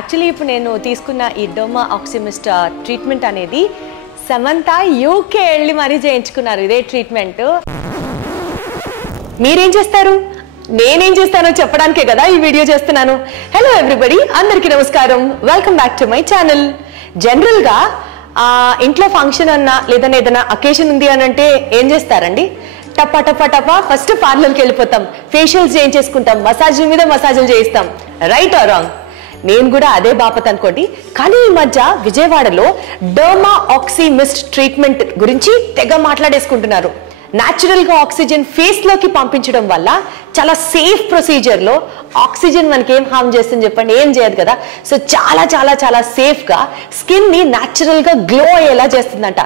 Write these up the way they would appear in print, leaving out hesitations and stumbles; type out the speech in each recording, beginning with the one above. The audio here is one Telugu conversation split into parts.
యాక్చువల్లీ ఇప్పుడు నేను తీసుకున్న ఈ డోమా ఆక్సిమిస్ట్ ట్రీట్మెంట్ అనేది సమంత యూకే వెళ్ళి మరీ చేయించుకున్నారు. ఇదే ట్రీట్మెంట్. మీరేం చేస్తారు, నేనేం చేస్తానో చెప్పడానికే కదా ఈ వీడియో చేస్తున్నాను. హలో ఎవ్రీబడి, అందరికీ నమస్కారం. Welcome back to my channel. జనరల్గా ఇంట్లో ఫంక్షన్ అన్నా లేదని ఏదైనా అకేషన్ ఉంది అని అంటే ఏం చేస్తారండి? టపా టపా టపా ఫస్ట్ పార్లర్కి వెళ్ళిపోతాం, ఫేషియల్స్ చేయించేసుకుంటాం, మసాజ్ల మీద మసాజులు చేయిస్తాం. Right are wrong? నేను కూడా అదే బాపత్ అనుకోండి. కానీ ఈ మధ్య విజయవాడలో డర్మా ఆక్సిమిస్ట్ ట్రీట్మెంట్ గురించి తెగ మాట్లాడేసుకుంటున్నారు. న్యాచురల్ గా ఆక్సిజన్ ఫేస్ లోకి పంపించడం వల్ల చాలా సేఫ్ ప్రొసీజర్ లో ఆక్సిజన్ మనకి ఏం హార్మ్ చేస్తుంది చెప్పండి? ఏం చేయదు కదా. సో చాలా చాలా చాలా సేఫ్ గా స్కిన్ ని న్యాచురల్ గా గ్లో అయ్యేలా చేస్తుందంట.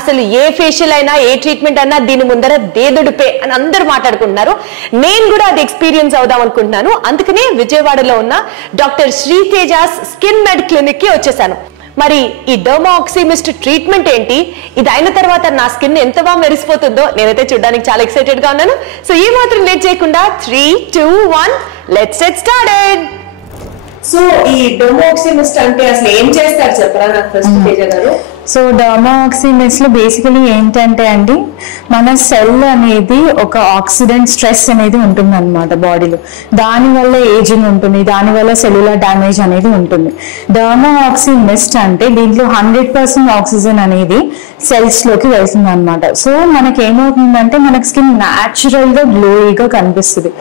అసలు ఏ ఫేషియల్ అయినా ఏ ట్రీట్మెంట్ అయినా దీని ముందర దేదుడిపే అని అందరూ మాట్లాడుకుంటున్నారు. నేను కూడా అది ఎక్స్పీరియన్స్ అవుదాం అనుకుంటున్నాను. అందుకనే విజయవాడలో ఉన్న డాక్టర్ శ్రీతేజాస్ స్కిన్ మెడ్ క్లినిక్ కి వచ్చేసాను. మరి ఈ డర్మా ఆక్సిమిస్ట్ ట్రీట్మెంట్ ఏంటి, ఇది అయిన తర్వాత నా స్కిన్ ఎంత బాగా మెరిసిపోతుందో నేనైతే చూడడానికి చాలా ఎక్సైటెడ్ గా ఉన్నాను. సో ఈ మాత్రం లేట్ చేయకుండా 3, 2, 1 లెట్స్ గెట్ స్టార్టెడ్. సో ఈ డర్మా ఆక్సిమిస్ట్ అంటే అసలు ఏం చేస్తారు చెప్పరా నాకు ఫస్ట్ తేజ గారు? సో డర్మా ఆక్సిమిస్ట్ లో బేసికలీ ఏంటంటే అండి, మన సెల్ అనేది ఒక ఆక్సిడెంట్ స్ట్రెస్ అనేది ఉంటుంది అనమాట బాడీలో. దానివల్ల ఏజింగ్ ఉంటుంది, దానివల్ల సెల్యులర్ డ్యామేజ్ అనేది ఉంటుంది. డర్మా ఆక్సిమిస్ట్ అంటే దీంట్లో 100% ఆక్సిజన్ అనేది సెల్స్ లోకి వెళ్తుంది అనమాట. సో మనకి ఏమవుతుందంటే మనకి స్కిన్ న్యాచురల్ గా గ్లోయిగా కనిపిస్తుంది.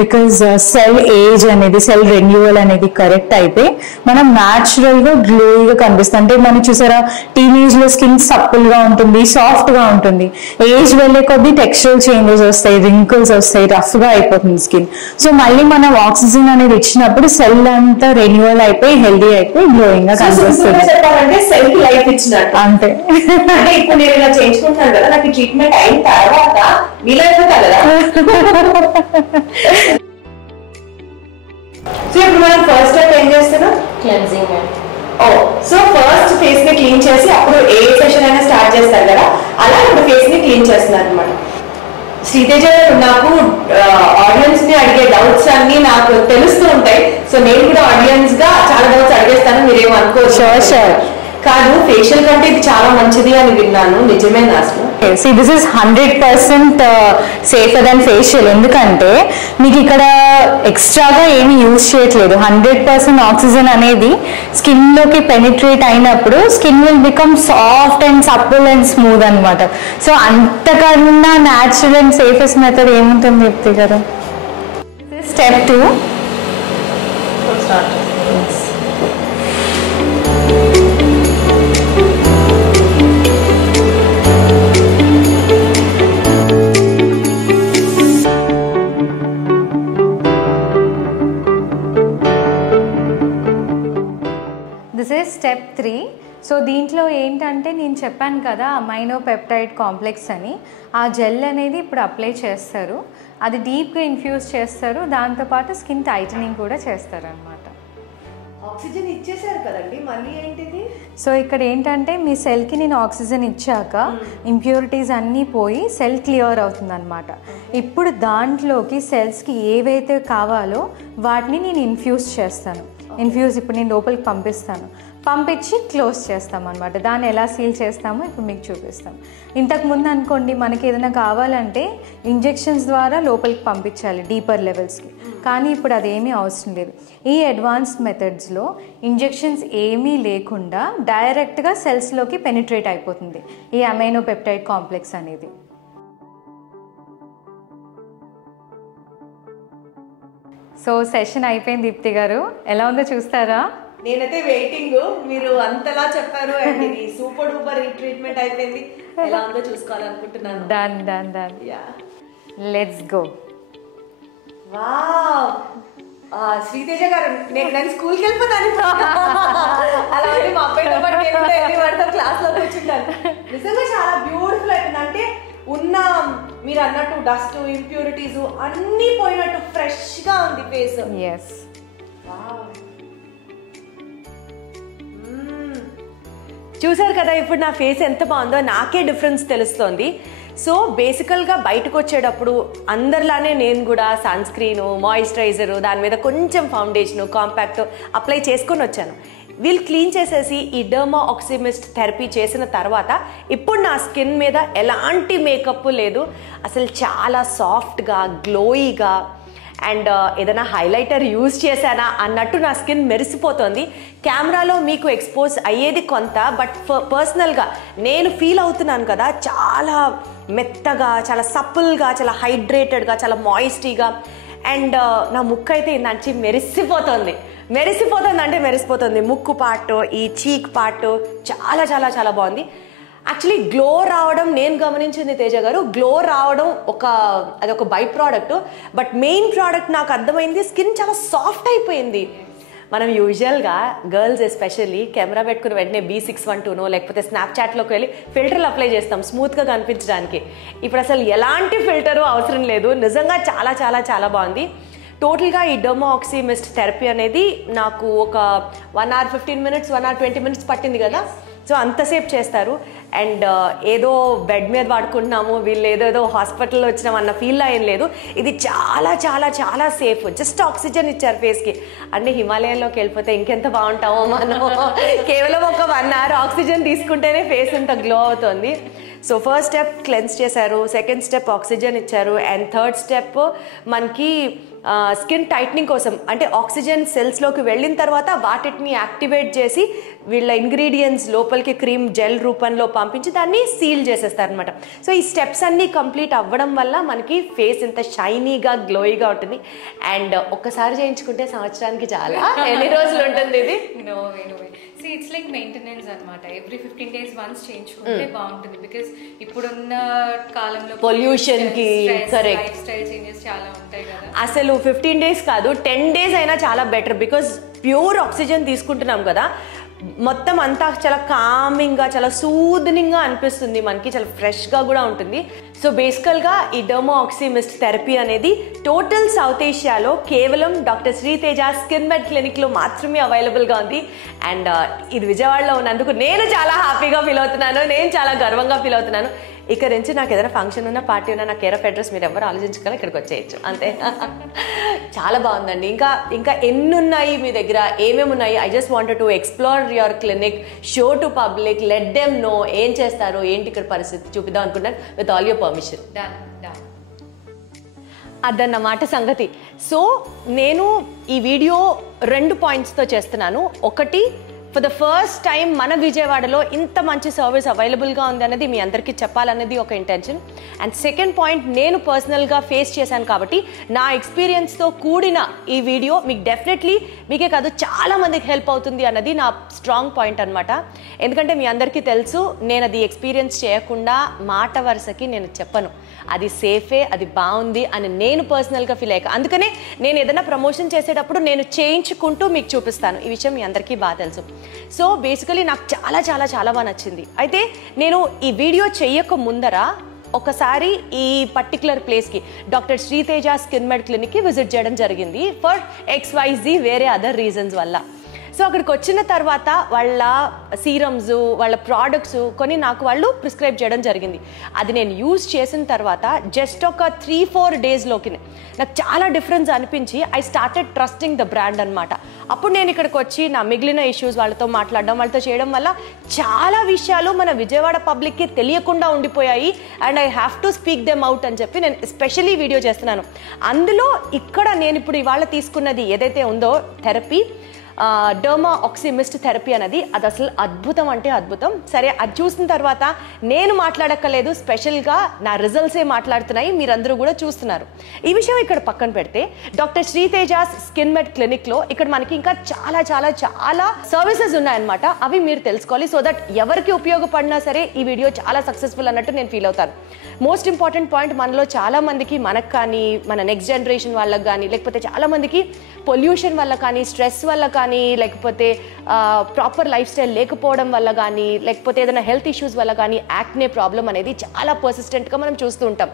బికాజ్ సెల్ ఏజ్ అనేది, సెల్ రెన్యూవల్ అనేది కరెక్ట్ అయితే మనం న్యాచురల్ గా గ్లోయిగా కనిపిస్తుంది. అంటే మనం చూసారా, టీనేజ్ లో స్కిన్ సప్పుల్ గా ఉంటుంది, సాఫ్ట్ గా ఉంటుంది. ఏజ్ వెళ్ళే కొద్దీ టెక్స్చరల్ చేంజెస్ వస్తాయి, రింకిల్స్ వస్తాయి, రఫ్ గా అయిపోతుంది స్కిన్. సో మళ్ళీ మనం ఆక్సిజన్ అనేది ఇచ్చినప్పుడు సెల్ అంతా రెన్యూవల్ అయిపోయి హెల్దీ అయిపోయి గ్లోయింగ్ గా కనిపిస్తుంది. చెప్పాలంటే సెల్ కి లైఫ్ ఇచ్చినట్టు. అంతే. అంటే ఇప్పుడు నేను ఇలా చేయించుకుంటున్నాను కదా, నాకు ట్రీట్మెంట్ అయిన తర్వాత మీ లైఫ్ కదా. సో ఇప్పుడు మనం ఫస్ట్ స్టెప్ ఏం చేస్తున్నాం? క్లెన్జింగ్. సో ఫస్ట్ ఫేస్ ని క్లీన్ చేసి అప్పుడు ఏ సెషన్ అయినా స్టార్ట్ చేస్తారు కదా, అలా ఇప్పుడు ఫేస్ ని క్లీన్ చేస్తున్నారు అనమాట. శ్రీతేజ గారు, నాకు ఆడియన్స్ ని అడిగే డౌట్స్ అన్ని నాకు తెలుస్తూ ఉంటాయి. సో నేను కూడా ఆడియన్స్ గా చాలా డౌట్స్ అడిగేస్తాను, మీరేమో అనుకోవచ్చు. కాదు, ఫేషియల్ కంటే ఇది చాలా మంచిది అని విన్నాను, నిజమేనా అసలు? This is 100% safer than facial. ఎందుకంటే మీకు ఇక్కడ ఎక్స్ట్రాగా ఏమి యూజ్ చేయట్లేదు. 100% ఆక్సిజన్ అనేది స్కిన్ లోకి పెనిట్రేట్ అయినప్పుడు skin will become soft and సప్పుల్ and smooth అనమాట. సో అంతకన్నా న్యాచురల్ అండ్ సేఫెస్ట్ మెథడ్ ఏముంటుంది చెప్తే కదా. స్టెప్ 2. స్టెప్ 3. సో దీంట్లో ఏంటంటే నేను చెప్పాను కదా అమైనో పెప్టైడ్ కాంప్లెక్స్ అని, ఆ జెల్ అనేది ఇప్పుడు అప్లై చేస్తారు. అది డీప్గా ఇన్ఫ్యూజ్ చేస్తారు, దాంతోపాటు స్కిన్ టైటనింగ్ కూడా చేస్తారు అనమాట. ఆక్సిజన్ ఇచ్చేసారు కదండి, మళ్ళీ ఏంటిది? సో ఇక్కడ ఏంటంటే మీ సెల్కి నేను ఆక్సిజన్ ఇచ్చాక ఇంప్యూరిటీస్ అన్నీ పోయి సెల్ క్లియర్ అవుతుంది అనమాట. ఇప్పుడు దాంట్లోకి సెల్స్కి ఏవైతే కావాలో వాటిని నేను ఇన్ఫ్యూజ్ చేస్తాను. ఇప్పుడు నేను లోపలికి పంపించి క్లోజ్ చేస్తాం అనమాట. దాన్ని ఎలా సీల్ చేస్తామో ఇప్పుడు మీకు చూపిస్తాం. ఇంతకుముందు అనుకోండి మనకి ఏదైనా కావాలంటే ఇంజెక్షన్స్ ద్వారా లోపలికి పంపించాలి డీపర్ లెవెల్స్కి, కానీ ఇప్పుడు అదేమీ అవసరం లేదు. ఈ అడ్వాన్స్డ్ మెథడ్స్లో ఇంజెక్షన్స్ ఏమీ లేకుండా డైరెక్ట్గా సెల్స్లోకి పెనిట్రేట్ అయిపోతుంది ఈ అమైనో పెప్టైడ్ కాంప్లెక్స్ అనేది. సో సెషన్ అయిపోయింది. దీప్తి గారు ఎలా ఉందో చూస్తారా? నేనైతే వెయిటింగ్, మీరు అంతలా చెప్పారు అండ్ ఇది సూపర్ డూపర్ ట్రీట్మెంట్ అయిపోయింది. ఎలా ఉందో చూసుకోవాలనుకుంటున్నాను. Done. Let's go. Wow, Sreeteja garu, నేను స్కూల్కి వెళ్ళిపోతాను. అలా మా అబ్బాయితో పాటు క్లాస్ లో కూర్చుంటాను. నిజంగా చాలా బ్యూటిఫుల్ అయిపోయింది. అంటే ఉన్న మీరు అన్నట్టు డస్ట్, ఇంప్యూరిటీస్ అన్నీ పోయినట్టు ఫ్రెష్ గా ఉంది ఫేస్. ఎస్. చూసారు కదా ఇప్పుడు నా ఫేస్ ఎంత బాగుందో, నాకే డిఫరెన్స్ తెలుస్తోంది. సో బేసికల్గా బయటకు వచ్చేటప్పుడు అందరిలానే నేను కూడా సన్ స్క్రీను, మాయిశ్చరైజరు, దాని మీద కొంచెం ఫౌండేషను, కాంపాక్ట్ అప్లై చేసుకొని వచ్చాను. వీళ్ళు క్లీన్ చేసేసి ఈ డర్మా ఆక్సిమిస్ట్ థెరపీ చేసిన తర్వాత ఇప్పుడు నా స్కిన్ మీద ఎలాంటి మేకప్ లేదు, అసలు చాలా సాఫ్ట్గా, గ్లోయిగా, అండ్ ఏదైనా హైలైటర్ యూజ్ చేశానా అన్నట్టు నా స్కిన్ మెరిసిపోతుంది. కెమెరాలో మీకు ఎక్స్పోజ్ అయ్యేది కొంత, బట్ పర్సనల్గా నేను ఫీల్ అవుతున్నాను కదా, చాలా మెత్తగా, చాలా సప్పుల్గా, చాలా హైడ్రేటెడ్గా, చాలా మాయిస్టీగా, అండ్ నా ముక్కు అయితే నచ్చి మెరిసిపోతుంది అంటే మెరిసిపోతుంది. ముక్కు పార్ట్, ఈ చీక్ పార్ట్ చాలా చాలా చాలా బాగుంది. యాక్చువల్లీ గ్లో రావడం నేను గమనించింది తేజ గారు, గ్లో రావడం అదొక by product, but main product నాకు అర్థమైంది స్కిన్ చాలా సాఫ్ట్ అయిపోయింది. మనం యూజువల్గా గర్ల్స్ ఎస్పెషల్లీ కెమెరా పెట్టుకుని వెంటనే B612నో లేకపోతే స్నాప్చాట్లోకి వెళ్ళి ఫిల్టర్లు అప్లై చేస్తాం స్మూత్గా కనిపించడానికి. ఇప్పుడు అసలు ఎలాంటి ఫిల్టరు అవసరం లేదు, నిజంగా చాలా చాలా చాలా బాగుంది. టోటల్గా ఈ డర్మా ఆక్సిమిస్ట్ థెరపీ అనేది నాకు ఒక 1 hour 15 minutes 1 hour 20 minutes పట్టింది కదా. సో అంతసేపు చేస్తారు. అండ్ ఏదో బెడ్ మీద వాడుకుంటున్నాము, వీళ్ళు ఏదో హాస్పిటల్లో వచ్చినాం అన్న ఫీల్లో ఏం లేదు. ఇది చాలా చాలా చాలా సేఫ్. జస్ట్ ఆక్సిజన్ ఇచ్చారు ఫేస్కి. అంటే హిమాలయంలోకి వెళ్ళిపోతే ఇంకెంత బాగుంటామో మనం. కేవలం ఒక 1 hour ఆక్సిజన్ తీసుకుంటేనే ఫేస్ ఇంత గ్లో అవుతుంది. సో ఫస్ట్ స్టెప్ క్లెన్స్ చేశారు, సెకండ్ స్టెప్ ఆక్సిజన్ ఇచ్చారు, అండ్ థర్డ్ స్టెప్ మనకి స్కిన్ టైట్నింగ్ కోసం, అంటే ఆక్సిజన్ సెల్స్లోకి వెళ్ళిన తర్వాత వాటిని యాక్టివేట్ చేసి వీళ్ళ ఇంగ్రీడియంట్స్ లోపలికి క్రీమ్ జెల్ రూపంలో పంపించి దాన్ని సీల్ చేసేస్తారనమాట. సో ఈ స్టెప్స్ అన్నీ కంప్లీట్ అవ్వడం వల్ల మనకి ఫేస్ ఇంత షైనీగా, గ్లోయిగా ఉంటుంది. అండ్ ఒక్కసారి చేయించుకుంటే సంవత్సరానికి చాలా ఎన్ని రోజులు ఉంటుంది ఇది? See, it's like maintenance అన్నమాట. Every 15 days once చేయించుకుంటే బాగుంటుంది. బికాస్ ఇప్పుడున్న కాలంలో పొల్యూషన్ కి కరెక్ట్ లైఫ్ స్టైల్ చేంజెస్ చాలా ఉంటాయి కదా. అసలు 15 days కాదు, 10 days అయినా చాలా బెటర్. బికాస్ ప్యూర్ ఆక్సిజన్ తీసుకుంటున్నాం కదా, మొత్తం అంతా చాలా కామింగ్గా, చాలా సూదనింగ్గా అనిపిస్తుంది మనకి, చాలా ఫ్రెష్గా కూడా ఉంటుంది. సో బేసికల్గా ఈ డర్మా ఆక్సిమిస్ట్ థెరపీ అనేది టోటల్ సౌత్ ఏషియాలో కేవలం డాక్టర్ శ్రీతేజ స్కిన్ మెడ్ క్లినిక్లో మాత్రమే అవైలబుల్గా ఉంది. అండ్ ఇది విజయవాడలో ఉన్నందుకు నేను చాలా హ్యాపీగా ఫీల్ అవుతున్నాను, నేను చాలా గర్వంగా ఫీల్ అవుతున్నాను. ఇక్కడ నుంచి నాకు ఏదైనా ఫంక్షన్ ఉన్నా, పార్టీ ఉన్నా, నాకు కేర్ ఆఫ్ అడ్రస్ మీరు ఎవరు ఆలోచించుకోవాలి, ఇక్కడికి వచ్చేయచ్చు అంతే. చాలా బాగుందండి. ఇంకా ఎన్ని ఉన్నాయి మీ దగ్గర, ఏమేమి ఉన్నాయి? I just wanted to explore your clinic, show to public, let them know ఏం చేస్తారు, ఏంటి ఇక్కడ పరిస్థితి చూపిద్దాం అనుకున్నాను, విత్ ఆల్ యువర్ పర్మిషన్. అదన్నమాట సంగతి. సో నేను ఈ వీడియో 2 pointsతో చేస్తున్నాను. ఒకటి, ఫర్ ద ఫస్ట్ టైం మన విజయవాడలో ఇంత మంచి సర్వీస్ అవైలబుల్గా ఉంది అనేది మీ అందరికీ చెప్పాలనేది ఒక ఇంటెన్షన్. అండ్ సెకండ్ పాయింట్, నేను పర్సనల్గా ఫేస్ చేశాను కాబట్టి నా ఎక్స్పీరియన్స్తో కూడిన ఈ వీడియో మీకు డెఫినెట్లీ, మీకే కాదు చాలా మందికి హెల్ప్ అవుతుంది అన్నది నా స్ట్రాంగ్ పాయింట్ అనమాట. ఎందుకంటే మీ అందరికీ తెలుసు, నేను అది ఎక్స్పీరియన్స్ చేయకుండా మాట వరుసకి నేను చెప్పను. అది సేఫే, అది బాగుంది అని నేను పర్సనల్గా ఫీల్ అయ్యాక, అందుకనే నేను ఏదైనా ప్రమోషన్ చేసేటప్పుడు నేను చేయించుకుంటూ మీకు చూపిస్తాను. ఈ విషయం మీ అందరికీ బాగా తెలుసు. సో బేసికలీ నాకు చాలా చాలా చాలా బాగా నచ్చింది. అయితే నేను ఈ వీడియో చెయ్యక ముందర ఒకసారి ఈ పర్టికులర్ ప్లేస్కి, డాక్టర్ శ్రీతేజ స్కిన్ మెడ్ క్లినిక్కి విజిట్ చేయడం జరిగింది ఫర్ XYZ వేరే అదర్ రీజన్స్ వల్ల. సో అక్కడికి వచ్చిన తర్వాత వాళ్ళ సీరమ్స్, వాళ్ళ ప్రోడక్ట్స్ కొన్ని నాకు వాళ్ళు ప్రిస్క్రైబ్ చేయడం జరిగింది. అది నేను యూజ్ చేసిన తర్వాత జస్ట్ ఒక 3-4 daysలోకి నాకు చాలా డిఫరెన్స్ అనిపించి I started trusting the brand అనమాట. అప్పుడు నేను ఇక్కడికి వచ్చి నా మిగిలిన ఇష్యూస్ వాళ్ళతో మాట్లాడడం, వాళ్ళతో చేయడం వల్ల చాలా విషయాలు మన విజయవాడ పబ్లిక్కి తెలియకుండా ఉండిపోయాయి. And I have to speak them out అని చెప్పి నేను ఎస్పెషల్లీ వీడియో చేస్తున్నాను. అందులో ఇక్కడ నేను ఇప్పుడు ఇవాళ తీసుకున్నది ఏదైతే ఉందో థెరపీ, డర్మా ఆక్సిమిస్ట్ థెరపీ అనేది, అది అసలు అద్భుతం అంటే అద్భుతం. సరే, అది చూసిన తర్వాత నేను మాట్లాడక్కర్లేదు, స్పెషల్గా నా రిజల్ట్సే మాట్లాడుతున్నాయి, మీరందరూ కూడా చూస్తున్నారు. ఈ విషయం ఇక్కడ పక్కన పెడితే డాక్టర్ శ్రీతేజ స్కిన్ మెడ్ క్లినిక్లో ఇక్కడ మనకి ఇంకా చాలా చాలా చాలా సర్వీసెస్ ఉన్నాయన్నమాట. అవి మీరు తెలుసుకోవాలి. సో దట్ ఎవరికి ఉపయోగపడినా సరే ఈ వీడియో చాలా సక్సెస్ఫుల్ అన్నట్టు నేను ఫీల్ అవుతాను. మోస్ట్ ఇంపార్టెంట్ పాయింట్, మనలో చాలా మందికి, మనకు కానీ మన నెక్స్ట్ జనరేషన్ వాళ్ళకి కానీ, లేకపోతే చాలా మందికి పొల్యూషన్ వల్ల కానీ, స్ట్రెస్ వల్ల కానీ, లేకపోతే ప్రాపర్ లైఫ్ స్టైల్ లేకపోవడం వల్ల కానీ, లేకపోతే ఏదైనా హెల్త్ ఇష్యూస్ వల్ల కానీ యాక్నే ప్రాబ్లం అనేది చాలా పర్సిస్టెంట్గా మనం చూస్తూ ఉంటాం.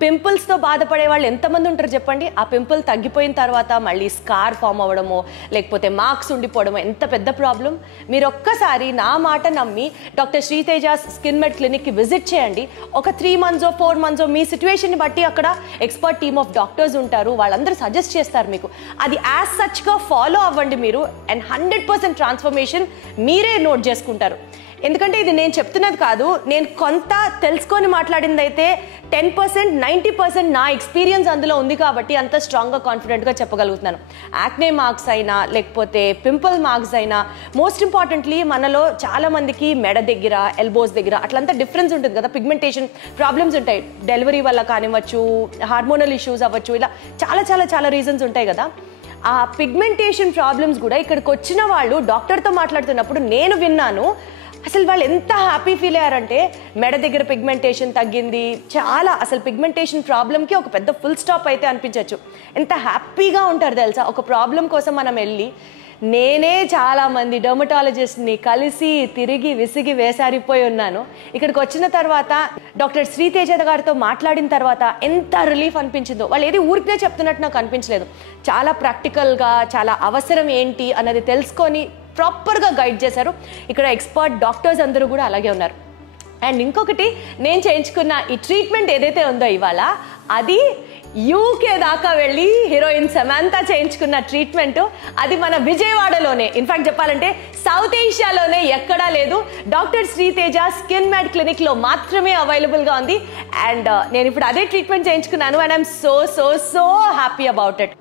పింపుల్స్తో బాధపడే వాళ్ళు ఎంతమంది ఉంటారు చెప్పండి. ఆ పింపుల్ తగ్గిపోయిన తర్వాత మళ్ళీ స్కార్ ఫామ్ అవ్వడమో లేకపోతే మార్క్స్ ఉండిపోవడమో ఎంత పెద్ద ప్రాబ్లం. మీరు ఒక్కసారి నా మాట నమ్మి డాక్టర్ శ్రీతేజ స్కిన్ మెడ్ క్లినిక్కి విజిట్ చేయండి. ఒక 3 months 4 months మీ సిచ్యువేషన్ని బట్టి అక్కడ ఎక్స్పర్ట్ టీమ్ ఆఫ్ డాక్టర్స్ ఉంటారు, వాళ్ళందరూ సజెస్ట్ చేస్తారు మీకు. అది యాజ్ సచ్గా ఫాలో అవ్వండి మీరు, అండ్ 100% ట్రాన్స్ఫర్మేషన్ మీరే నోట్ చేసుకుంటారు. ఎందుకంటే ఇది నేను చెప్తున్నది కాదు, నేను కొంత తెలుసుకొని మాట్లాడింది అయితే 10% 90% నా ఎక్స్పీరియన్స్ అందులో ఉంది కాబట్టి అంత స్ట్రాంగ్గా కాన్ఫిడెంట్గా చెప్పగలుగుతున్నాను. యాక్నే మార్క్స్ అయినా లేకపోతే పింపుల్ మార్క్స్ అయినా, మోస్ట్ ఇంపార్టెంట్లీ మనలో చాలా మందికి మెడ దగ్గర ఎల్బోస్ దగ్గర అట్లంతా డిఫరెన్స్ ఉంటుంది కదా, పిగ్మెంటేషన్ ప్రాబ్లమ్స్ ఉంటాయి. డెలివరీ వల్ల కానివ్వచ్చు, హార్మోనల్ ఇష్యూస్ అవ్వచ్చు, ఇలా చాలా చాలా చాలా రీజన్స్ ఉంటాయి కదా. ఆ పిగ్మెంటేషన్ ప్రాబ్లమ్స్ కూడా ఇక్కడికి వచ్చిన వాళ్ళు డాక్టర్తో మాట్లాడుతున్నప్పుడు నేను విన్నాను, అసలు వాళ్ళు ఎంత హ్యాపీ ఫీల్ అయ్యారంటే మెడ దగ్గర పిగ్మెంటేషన్ తగ్గింది, చాలా అసలు పిగ్మెంటేషన్ ప్రాబ్లంకి ఒక పెద్ద ఫుల్ స్టాప్ అయితే అనిపించవచ్చు. ఎంత హ్యాపీగా ఉంటారు తెలుసా ఒక ప్రాబ్లం కోసం మనం వెళ్ళి. నేనే చాలామంది డర్మటాలజిస్ట్ని కలిసి తిరిగి విసిగి వేసారిపోయి ఉన్నాను. ఇక్కడికి వచ్చిన తర్వాత డాక్టర్ శ్రీతేజ గారితో మాట్లాడిన తర్వాత ఎంత రిలీఫ్ అనిపించిందో. వాళ్ళు ఏది ఊరికే చెప్తున్నట్టు నాకు అనిపించలేదు. చాలా ప్రాక్టికల్గా చాలా అవసరం ఏంటి అన్నది తెలుసుకొని ప్రాపర్గా గైడ్ చేశారు. ఇక్కడ ఎక్స్పర్ట్ డాక్టర్స్ అందరూ కూడా అలాగే ఉన్నారు. అండ్ ఇంకొకటి, నేను చేయించుకున్న ఈ ట్రీట్మెంట్ ఏదైతే ఉందో ఇవాళ, అది యూకే దాకా వెళ్ళి హీరోయిన్ సమాంతా చేయించుకున్న ట్రీట్మెంట్. అది మన విజయవాడలోనే, ఇన్ఫాక్ట్ చెప్పాలంటే సౌత్ ఏషియాలోనే ఎక్కడా లేదు. డాక్టర్ శ్రీతేజ స్కిన్ మెడ్ క్లినిక్లో మాత్రమే అవైలబుల్గా ఉంది. అండ్ నేను ఇప్పుడు అదే ట్రీట్మెంట్ చేయించుకున్నాను. And I'm so so so happy about it.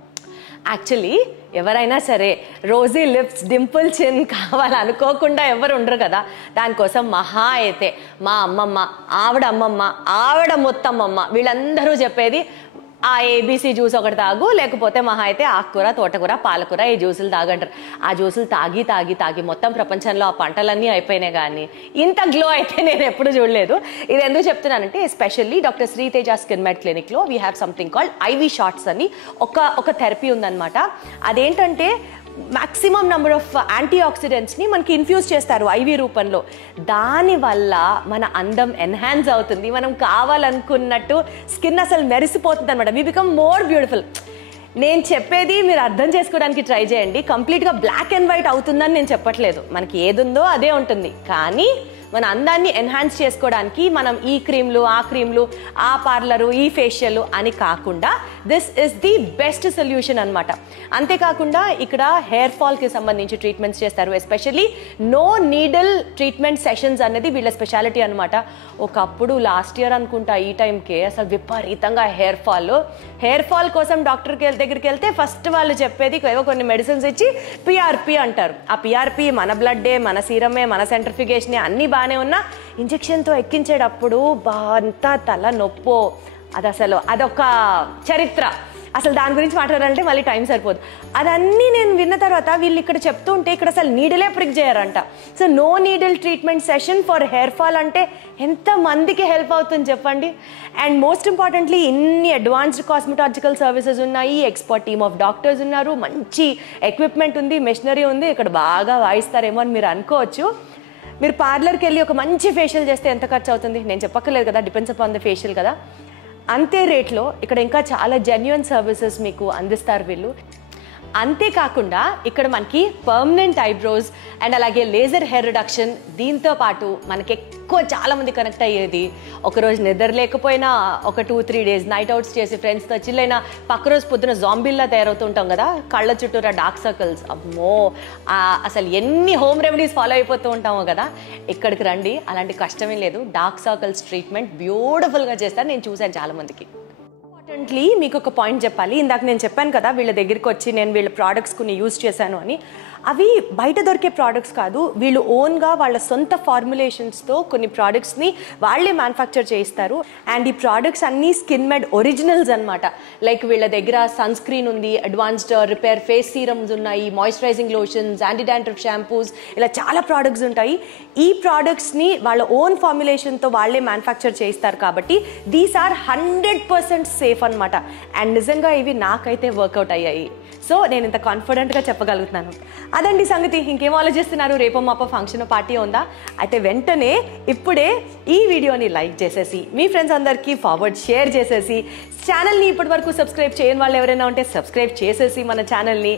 Actually ఎవరైనా సరే రోజీ లిప్స్ డింపుల్ చిన్ కావాలనుకోకుండా ఎవరు ఉండరు కదా. దానికోసం మహా అయితే మా అమ్మమ్మ, ఆవిడ అమ్మమ్మ, ఆవిడ మొత్తమ్మమ్మ వీళ్ళందరూ చెప్పేది ఆ ఏబీసీ జ్యూస్ ఒకటి తాగు, లేకపోతే మహా అయితే ఆకుకూర, తోటకూర, పాలకూర ఈ జ్యూసులు తాగంటారు. ఆ జ్యూసులు తాగి తాగి తాగి మొత్తం ప్రపంచంలో ఆ పంటలన్నీ అయిపోయినాయి. కానీ ఇంత గ్లో అయితే నేను ఎప్పుడు చూడలేదు. ఇది ఎందుకు చెప్తున్నానంటే, especially doctor Sreeteja skin med క్లినిక్లో we have something called IV shots అని ఒక థెరపీ ఉందన్నమాట. అదేంటంటే మ్యాక్సిమం నెంబర్ ఆఫ్ యాంటీ ఆక్సిడెంట్స్ని మనకి ఇన్ఫ్యూజ్ చేస్తారు ఐవీ రూపంలో. దానివల్ల మన అందం ఎన్హాన్స్ అవుతుంది. మనం కావాలనుకున్నట్టు స్కిన్ అసలు మెరిసిపోతుంది అనమాట. We become more beautiful. నేను చెప్పేది మీరు అర్థం చేసుకోవడానికి ట్రై చేయండి. కంప్లీట్గా బ్లాక్ అండ్ వైట్ అవుతుందని నేను చెప్పట్లేదు. మనకి ఏది ఉందో అదే ఉంటుంది. కానీ మన అందాన్ని ఎన్హాన్స్ చేసుకోవడానికి మనం ఈ క్రీమ్లు, ఆ క్రీమ్లు, ఆ పార్లరు, ఈ ఫేషియల్ అని కాకుండా this is the best solution అనమాట. అంతేకాకుండా ఇక్కడ హెయిర్ ఫాల్కి సంబంధించి ట్రీట్మెంట్స్ చేస్తారు. Especially no needle treatment sessions అనేది వీళ్ళ స్పెషాలిటీ అనమాట. ఒకప్పుడు లాస్ట్ ఇయర్ అనుకుంటా ఈ టైంకే అసలు విపరీతంగా హెయిర్ ఫాల్ కోసం డాక్టర్ దగ్గరికి వెళ్తే ఫస్ట్ వాళ్ళు చెప్పేది ఏవో కొన్ని మెడిసిన్స్ ఇచ్చి పిఆర్పి అంటారు. ఆ పిఆర్పి మన బ్లడ్డే, మన సీరమే, మన సెంట్రిఫికేషనే అన్నీ బాగానే ఉన్నా ఇంజెక్షన్తో ఎక్కించేటప్పుడు అంతా తల నొప్పో, అదొక చరిత్ర. అసలు దాని గురించి మాట్లాడాలంటే మళ్ళీ టైం సరిపోదు. అదన్నీ నేను విన్న తర్వాత వీళ్ళు ఇక్కడ చెప్తుంటే ఇక్కడ అసలు నీడిలే ప్రిక్ చేయరంట. So no needle treatment session for hair fall అంటే ఎంతమందికి హెల్ప్ అవుతుంది చెప్పండి. అండ్ మోస్ట్ ఇంపార్టెంట్లీ ఇన్ని అడ్వాన్స్డ్ కాస్మెటాలజికల్ సర్వీసెస్ ఉన్నాయి, ఎక్స్పర్ట్ టీమ్ ఆఫ్ డాక్టర్స్ ఉన్నారు, మంచి ఎక్విప్మెంట్ ఉంది, మెషినరీ ఉంది. ఇక్కడ బాగా వాయిస్తారేమో అని మీరు అనుకోవచ్చు. మీరు పార్లర్కి వెళ్ళి ఒక మంచి ఫేషియల్ చేస్తే ఎంత ఖర్చు అవుతుంది నేను చెప్పక్కర్లేదు కదా, డిపెండ్స్ అపాన్ ద ఫేషియల్ కదా. అంతే రేట్లో ఇక్కడ ఇంకా చాలా జెన్యూన్ సర్వీసెస్ మీకు అందిస్తారు వీళ్ళు. అంతేకాకుండా ఇక్కడ మనకి పర్మనెంట్ ఐబ్రోస్ అండ్ అలాగే లేజర్ హెయిర్ రిడక్షన్, దీంతో పాటు మనకి ఎక్కువ చాలామంది కనెక్ట్ అయ్యేది ఒకరోజు నిద్ర లేకపోయినా ఒక 2-3 days నైట్ అవుట్స్ చేసి ఫ్రెండ్స్తో చిల్లైనా పక్క రోజు పొద్దున జాంబిల్లా తయారవుతుంటాం కదా, కళ్ళ చుట్టూరా డార్క్ సర్కిల్స్. అమ్మో, అసలు ఎన్ని హోమ్ రెమెడీస్ ఫాలో అయిపోతూ ఉంటామో కదా. ఇక్కడికి రండి, అలాంటి కష్టమే లేదు. డార్క్ సర్కిల్స్ ట్రీట్మెంట్ బ్యూటిఫుల్గా చేస్తారు, నేను చూశాను చాలామందికి. ఇంపార్టెంట్లీ మీకు ఒక పాయింట్ చెప్పాలి. ఇందాక నేను చెప్పాను కదా వీళ్ళ దగ్గరికి వచ్చి నేను వీళ్ళ ప్రోడక్ట్స్ కొన్ని యూజ్ చేశాను అని. అవి బయట దొరికే ప్రోడక్ట్స్ కాదు, వీళ్ళు ఓన్గా వాళ్ళ సొంత ఫార్ములేషన్స్తో కొన్ని ప్రోడక్ట్స్ని వాళ్ళే మ్యానుఫ్యాక్చర్ చేయిస్తారు. అండ్ ఈ ప్రోడక్ట్స్ అన్నీ స్కిన్ మెడ్ ఒరిజినల్స్ అనమాట. లైక్ వీళ్ళ దగ్గర సన్ స్క్రీన్ ఉంది, అడ్వాన్స్డ్ రిపేర్ ఫేస్ సీరమ్స్ ఉన్నాయి, moisturising lotions, anti dandruff shampoos, ఇలా చాలా ప్రోడక్ట్స్ ఉంటాయి. ఈ ప్రోడక్ట్స్ని వాళ్ళ ఓన్ ఫార్ములేషన్తో వాళ్ళే మ్యానుఫ్యాక్చర్ చేయిస్తారు కాబట్టి దీస్ ఆర్ 100% సేఫ్ అనమాట. అండ్ నిజంగా ఇవి నాకైతే వర్కౌట్ అయ్యాయి. సో నేను ఇంత కాన్ఫిడెంట్గా చెప్పగలుగుతున్నాను. అదండి సంగతి. ఇంకేం ఆలోచిస్తున్నారు? రేపో మాపో ఫంక్షన్ పార్టీ ఉందా? అయితే వెంటనే ఇప్పుడే ఈ వీడియోని లైక్ చేసేసి మీ ఫ్రెండ్స్ అందరికీ ఫార్వర్డ్ షేర్ చేసేసి ఛానల్ని ఇప్పటి వరకు సబ్స్క్రైబ్ చేయని వాళ్ళు ఎవరైనా ఉంటే సబ్స్క్రైబ్ చేసేసి మన ఛానల్ని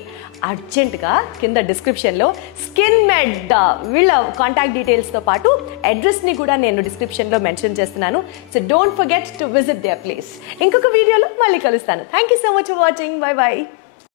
అర్జెంటుగా కింద డిస్క్రిప్షన్లో స్కిన్ మెడ్ వీళ్ళ కాంటాక్ట్ డీటెయిల్స్తో పాటు అడ్రస్ని కూడా నేను డిస్క్రిప్షన్లో మెన్షన్ చేస్తున్నాను. So don't forget to visit their place. ఇంకొక వీడియోలో మళ్ళీ కలుస్తాను. Thank you so much for watching. Bye bye.